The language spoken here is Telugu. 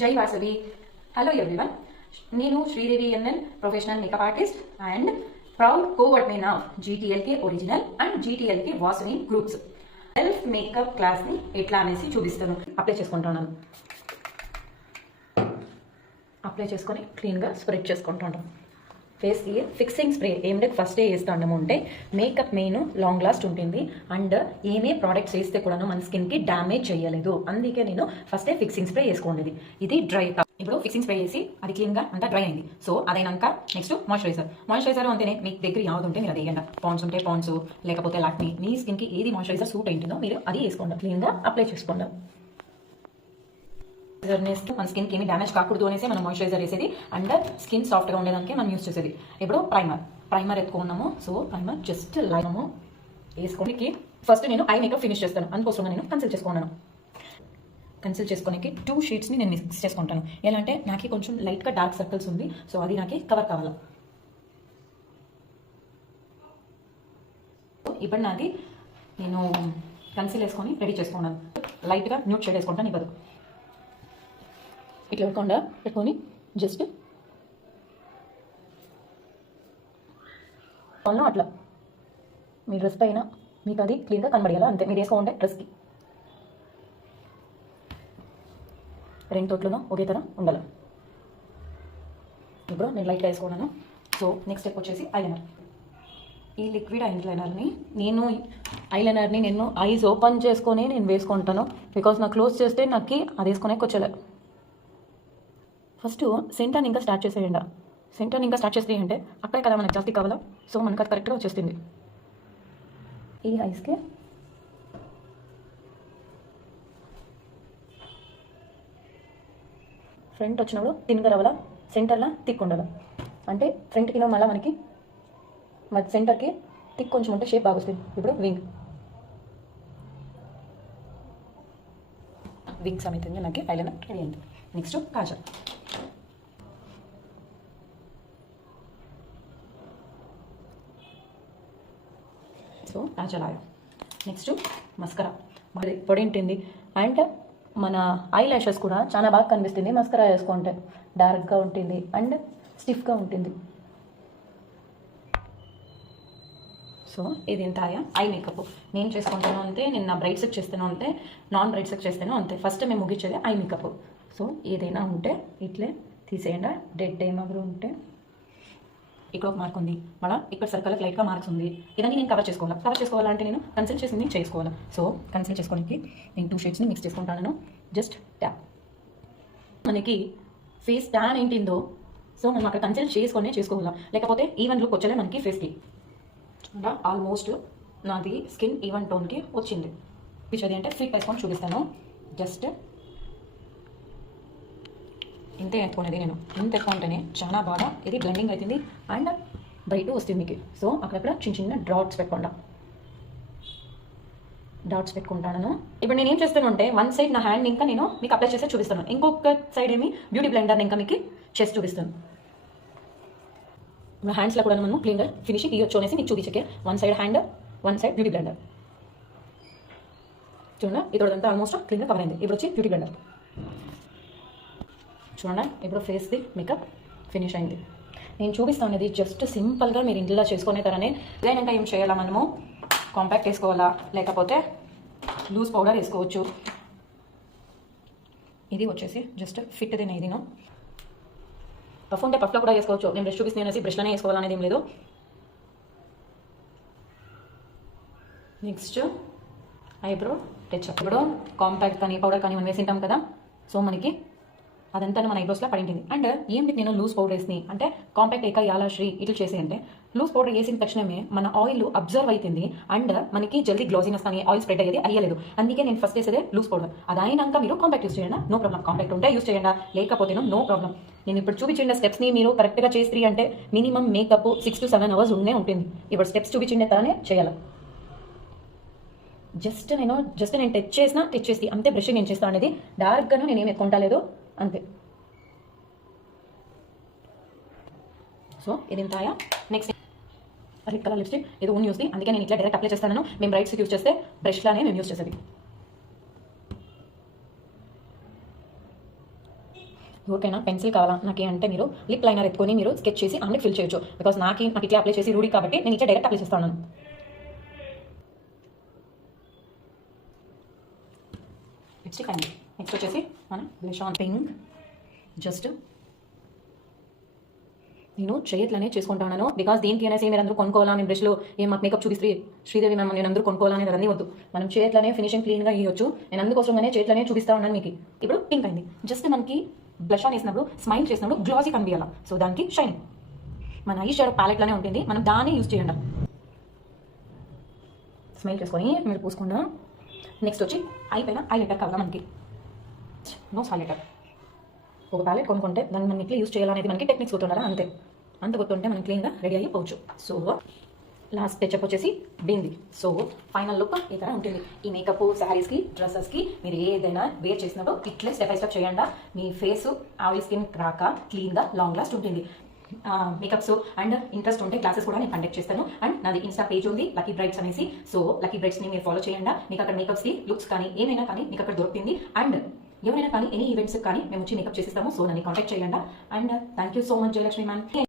జై వాసవి. హలో ఎవ్రీవన్, నేను Sridevi NL, professional makeup artist and proud కోవర్డ్మెన్ of GTLK original and GTLK Vasavi groups. Self makeup క్లాస్ని ఎట్లా అనేసి చూపిస్తాను. అప్లై చేసుకుంటున్నాను. అప్లై చేసుకొని క్లీన్గా స్ప్రెడ్ చేసుకుంటున్నాను. ఫేస్కి ఫిక్సింగ్ స్ప్రే ఏమిటి ఫస్ట్ వేస్తాము అంటే మేకప్ మెయిన్ లాంగ్ లాస్ట్ ఉంటుంది అండ్ ఏమే ప్రోడక్ట్స్ వేస్తే కూడా మన స్కిన్కి డ్యామేజ్ చేయలేదు. అందుకే నేను ఫస్టే ఫిక్సింగ్ స్ప్రే వేసుకోండి. ఇది డ్రై. ఇప్పుడు ఫిక్సింగ్ స్ప్రే చేసి అది క్లీన్గా అంతా డ్రై అయింది. సో అదైనాక నెక్స్ట్ మాయిశ్చరైజర్ అంటేనే మీ దగ్గర యావది ఉంటే మీరు అది వేయండి. పాండ్స్ ఉంటే పాండ్స్, లేకపోతే లాక్మీ, మీ స్కిన్కి ఏది మాయిశ్చరైజర్ సూట్ అయింటుందో మీరు అది వేసుకోండి. క్లీన్గా అప్లై చేసుకోండి. మన స్కిన్కి ఏమి డ్యామేజ్ కాకూడదు అనేసి మనం మాయిశ్చరైజర్ వేసేది అండ్ స్కిన్ సాఫ్ట్గా ఉండేదానికి మనం యూస్ చేసేది. ఇప్పుడు ప్రైమర్ ఎత్తుకున్నాము. సో ప్రైమర్ జస్ట్ లైనము వేసుకోనికి ఫస్ట్ నేను ఐ మేకప్ ఫినిష్ చేస్తాను. అందుకోసం నేను కన్సిల్ చేసుకోనికి 2 షీట్స్ని నేను మిక్స్ చేసుకుంటాను. ఎలా అంటే నాకు కొంచెం లైట్గా డార్క్ సర్కిల్స్ ఉంది. సో అది నాకు కవర్ కావాలి. ఇప్పుడు నాది నేను కన్సిల్ వేసుకొని రెడీ చేసుకున్నాను. లైట్గా న్యూడ్ షేడ్ వేసుకుంటాను. ఇప్పుడు ఇట్లా పెట్టుకొని జస్ట్ అట్లా మీ డ్రెస్ పైన మీకు అది క్లీన్గా కనబడేలా అంతే. మీరు వేసుకోండి డ్రెస్కి 2 తోట్లను ఒకే తర ఉండాలి. ఇప్పుడు నేను లైట్గా వేసుకున్నాను. సో నెక్స్ట్ స్టెప్ వచ్చేసి ఐలైనర్. ఈ లిక్విడ్ ఐలైనర్ని నేను ఐస్ ఓపెన్ చేసుకొని నేను వేసుకుంటాను. బికాస్ నాకు క్లోజ్ చేస్తే నాకు అది వేసుకునే వచ్చేలే. ఫస్ట్ సెంటర్ని ఇంకా స్టార్ట్ చేసేయండి. సెంటర్ని ఇంకా స్టార్ట్ చేస్తే అంటే అక్కడే కదా మనకు జాస్తి కావాలా. సో మనకు అది కరెక్ట్గా వచ్చేస్తుంది. ఈ ఐస్కి ఫ్రంట్ వచ్చినప్పుడు తిన్గా రావాలా, సెంటర్లో థిక్ ఉండాలి. అంటే ఫ్రంట్కి మళ్ళీ మనకి సెంటర్కి థిక్ కొంచెం ఉంటే షేప్ బాగా వస్తుంది. ఇప్పుడు వింగ్ సమేతంగా నాకు ఐలైనర్ రెడీ అయింది. నెక్స్ట్ కాజల్. సో కాజల్ ఆయా. Next mascara. మరి పొడింటింది అండ్ మన ఐ ల్యాషెస్ కూడా చాలా బాగా కనిపిస్తుంది మస్కరా వేసుకుంటే. డార్క్గా ఉంటుంది అండ్ స్టిఫ్గా ఉంటుంది. సో ఇది ఎంత ఐ మేకప్ నేను చేసుకుంటాను అంతే. నేను నా బ్రైట్ సెట్ చేస్తాను అంతే, నాన్ బ్రైట్ సెట్ చేస్తాను అంతే. ఫస్ట్ మేము ముగించేది ఐ మేకప్. సో ఏదైనా ఉంటే ఇట్లే తీసేయండి. డెడ్ ఏమవరు ఉంటే ఇక్కడ ఒక మార్క్ ఉంది, మళ్ళీ ఇక్కడ సర్కిల్కి లైట్గా మార్క్స్ ఉంది. ఇవన్నీ నేను కవర్ చేసుకోవాలంటే నేను కన్సిల్ చేసింది చేసుకోవాలి. సో కన్సిల్ చేసుకోవడానికి నేను 2 షేడ్స్ని మిక్స్ చేసుకుంటాను. Just tap. మనకి ఫేస్ ట్యాన్ ఏంటిందో సో మనం అక్కడ కన్సిల్ చేసుకోవాలా, లేకపోతే ఈవెన్ లుక్ వచ్చేలే మనకి ఫేస్కి. ఆల్మోస్ట్ నాది స్కిన్ ఈవెన్ టోన్కి వచ్చింది. పిచ్చేది అంటే ఫిట్ వేసుకొని చూపిస్తాను. జస్ట్ ఇంతే ఎత్తుకునేది నేను. ఇంత ఎత్తుకుంటేనే చాలా బాగా ఇది బ్లెండింగ్ అవుతుంది అండ్ బ్రైట్ వస్తుంది మీకు. సో అక్కడక్కడ చిన్న డాట్స్ పెట్టుకుంటాను. ఇప్పుడు నేను ఏం చేస్తాను అంటే వన్ సైడ్ నా హ్యాండ్ ఇంకా నేను మీకు అప్లై చేసి చూపిస్తాను. ఇంకొక సైడ్ ఏమి బ్యూటీ బ్లెండర్ ఇంకా మీకు చేసి చూపిస్తాను. నా హ్యాండ్స్లో కూడా మనం క్లీన్గా ఫినిషింగ్ ఇవ్వచ్చు అనేసి మీకు చూపించకే. One side hand, one side beauty blender. చూడండి ఇదంతా ఆల్మోస్ట్ క్లీన్గా కవర్ అయింది. ఇప్పుడు వచ్చి బ్యూటీ బ్లెండర్ చూడండి. ఇప్పుడు ఫేస్ది మేకప్ ఫినిష్ అయింది. నేను చూపిస్తాను అనేది జస్ట్ సింపుల్గా మీరు ఇంట్లో చేసుకునే తరనే. ఇదైనాక ఏం చేయాలా, మనము కాంపాక్ట్ వేసుకోవాలా, లేకపోతే లూజ్ పౌడర్ వేసుకోవచ్చు. ఇది వచ్చేసి జస్ట్ ఫిట్ది ఇదిను. పఫ్ ఉంటే పఫ్లో కూడా వేసుకోవచ్చు. నేను బ్రష్ చూపిస్తాను అనేసి బ్రష్లోనే వేసుకోవాలనేది ఏం లేదు. Next eyebrow touch. ఇప్పుడు కాంపాక్ట్ కానీ పౌడర్ కానీ మనం వేసింటాం కదా. సో మనకి అదంతా మన ఐబ్రోస్లో పడింది. అండ్ ఏంటి నేను లూజ్ పౌడర్ వేసి అంటే కాంపాక్ట్ ఏక యాలాశ్రీ ఇట్లా చేసి అంటే లూజ్ పౌడర్ వేసిన తక్షణమే మన ఆయిల్ అబ్జర్వ్ అవుతుంది అండ్ మనకి జల్దీ గ్లోజినెస్ కానీ ఆయిల్ స్ప్రెడ్ అయ్యేది అయ్యలేదు. అందుకే నేను ఫస్ట్ వేసేదే లూజ్ పౌడర్. అది అయినాక మీరు కాంపాక్ట్ యూస్ చేయండి, నో ప్రాబ్లం. కాంపాక్ట్ ఉంటే యూస్ చేయండి, లేకపోతే నో ప్రాబ్లం. నేను ఇప్పుడు చూపించిన స్టెప్స్ని మీరు కరెక్ట్గా చేసి అంటే మినిమం మేకప్ 6 to 7 hours ఉంటుంది. ఇప్పుడు స్టెప్స్ చూపించిండే తరనే చేయాలి. జస్ట్ నేను టచ్ చేసి అంతే. బ్రష్ నేను చేస్తాను అనేది డార్క్గాను నేను ఏమి ఎక్కుంటలేదు అంతే. సో ఇది ఇంతాయా. నెక్స్ట్ రెడ్ కలర్ లిప్స్టిక్ ఇది ఓన్ యూస్ది. అందుకే నేను ఇట్లా డైరెక్ట్ అప్లై చేస్తాను. మేము బ్రైట్స్ యూస్ చేస్తే బ్రష్లానే మేము యూస్ చేసేది. ఎవరికైనా పెన్సిల్ కావాలా నాకు అంటే మీరు లిప్ లైనర్ ఎత్తుకొని మీరు స్కెచ్ చేసి అందుకు ఫిల్ చేయొచ్చు. బికాస్ నాకు ఇట్లా అప్లై చేసి రూఢి కాబట్టి నేను ఇట్లా డైరెక్ట్ అప్లై చేస్తాను. లిప్స్టిక్ అండి. నెక్స్ట్ వచ్చేసి మన బ్లష్ ఆన్ పింక్. జస్ట్ నేను చేయట్లనే చేసుకుంటాను. బికాస్ దేనికి అనేసి మీరు అందరూ కొనుక్కోవాలా, నేను బ్రష్లో ఏం మాకు మేకప్ చూపిస్తే శ్రీదేవి మ్యామ్ నేను అందరూ కొనుక్కోవాలని అన్నీ వద్దు. మనం చేయట్లనే ఫినిషింగ్ క్లీన్గా ఇవ్వచ్చు. నేను అందుకోసంగానే చేయట్లనే చూపిస్తా ఉన్నాను మీకు. ఇప్పుడు పింక్ అయింది. జస్ట్ మనకి బ్లష్ ఆన్ వేసినప్పుడు స్మైల్ చేసినప్పుడు గ్లాసీ కనిపించాలి. సో దానికి షైనింగ్ మన ఐ షాడో ప్యాలెట్లోనే ఉంటుంది, మనం దాన్ని యూజ్ చేయండి. స్మైల్ చేసుకొని మీరు పూసుకుండా నెక్స్ట్ వచ్చి ఐ పైన హైలైటర్ కావాలా మనకి. నోస్ హైలైటర్ ఒక ప్యాలెట్ కొనుక్కుంటే దాన్ని మనం ఇట్లా యూజ్ చేయాలనేది మనకి టెక్నిక్స్ గుర్తుండాలా, అంతే. అంత గుర్తుంటే మనం క్లీన్గా రెడీ అయిపోవచ్చు. సో లాస్ట్ టచ్అప్ వచ్చేసి బింది. సో ఫైనల్ లుక్ ఈ తర ఉంటుంది. ఈ మేకప్ శారీస్కి డ్రెస్సెస్కి మీరు ఏదైనా వేర్ చేసినప్పుడు ఇట్లే స్టెప్ బై స్టెప్ చేయండి. మీ ఫేస్ ఆయిల్ స్కిన్ రాక క్లీన్గా లాంగ్ లాస్ట్ ఉంటుంది. మేకప్స్ అండ్ ఇంట్రెస్ట్ ఉంటే క్లాసెస్ కూడా నేను కండక్ట్ చేస్తాను. అండ్ నాది ఇన్స్టా పేజ్ ఉంది లక్కీ బ్రైడ్స్ అనేసి. సో లక్కీ బ్రైడ్స్ని మీరు ఫాలో చేయండి. మీకు అక్కడ మేకప్స్కి లుక్స్ కానీ ఏమైనా కానీ మీకు అక్కడ దొరుకుతుంది. అండ్ ఎవరైనా కానీ ఎనీ ఈవెంట్స్ కానీ మేము వచ్చి మేకప్ చేసిస్తాము. సో నన్ను కాంటాక్ట్ చేయండి. And thank you so much Jayalakshmi ma'am.